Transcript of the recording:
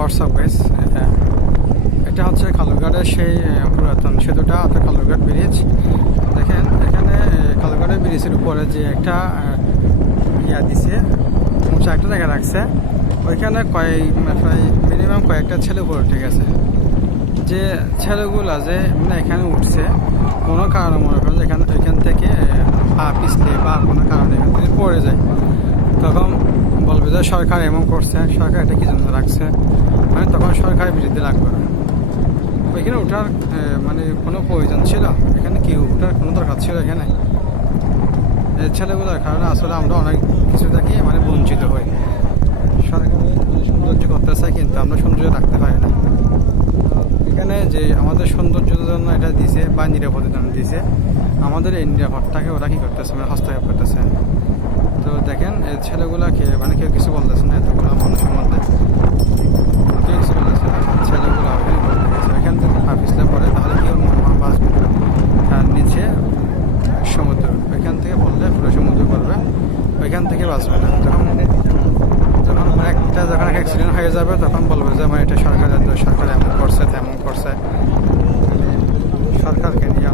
WhatsApp guys, এটা হচ্ছে খালুরঘাটের সেই পুরাতন সেতুটা অর্থাৎ খালুরঘাট ব্রিজ। দেখেন এখানে খালুরঘাটের ব্রিজের উপরে যে একটা ইয়া দিছে, উঁচা একটা জায়গা রাখছে, ওইখানে প্রায় মিনিমাম কয়েকটা ছেলে উপরে উঠে গেছে। যে ছেলেগুলা যে মানে এখানে উঠছে কোনো কারণে মনে করেন ওইখান থেকে পা পিছলে বা কোনো কারণে এখান থেকে পড়ে যায়, তখন বলবে যে সরকার এমন করছে, সরকার এটা কি জন্য রাখছে, মানে তখন সরকারের বিরুদ্ধে লাগবে। ওইখানে ওঠার মানে কোনো প্রয়োজন ছিল? এখানে কি ওঠার কোনো দরকার ছিল? এখানে ছেলেগুলোর কারণে আসলে আমরা অনেক কিছু থাকি মানে বঞ্চিত হই। সরকার সৌন্দর্য করতে চাই কিন্তু আমরা সৌন্দর্য রাখতে পারি না। এখানে যে আমাদের সৌন্দর্যের জন্য এটা দিছে বা নিরাপদের জন্য দিছে, আমাদের এই নিরাপদটাকে ওরা কী করতেছে, মানে হস্তক্ষেপ করতেছে। তো দেখেন এই ছেলেগুলাকে মানে কেউ কিছু বলতেছে না, এতগুলো মানুষের মধ্যে কেউ কিছু বলতেছে না। ছেলেগুলো ওইখান থেকে পিছলে পড়ে তাহলে কেউ বাঁচবে? তার নিচে সমুদ্র, ওইখান থেকে পড়লে পুরো সমুদ্র পড়বে, ওইখান থেকে বাঁচবে না। যখন অ্যাক্সিডেন্ট হয়ে যাবে তখন বলবে যে আমার এটা সরকারের দোষ, সরকার এমন করছে তেমন করছে। সরকারকে নিয়ে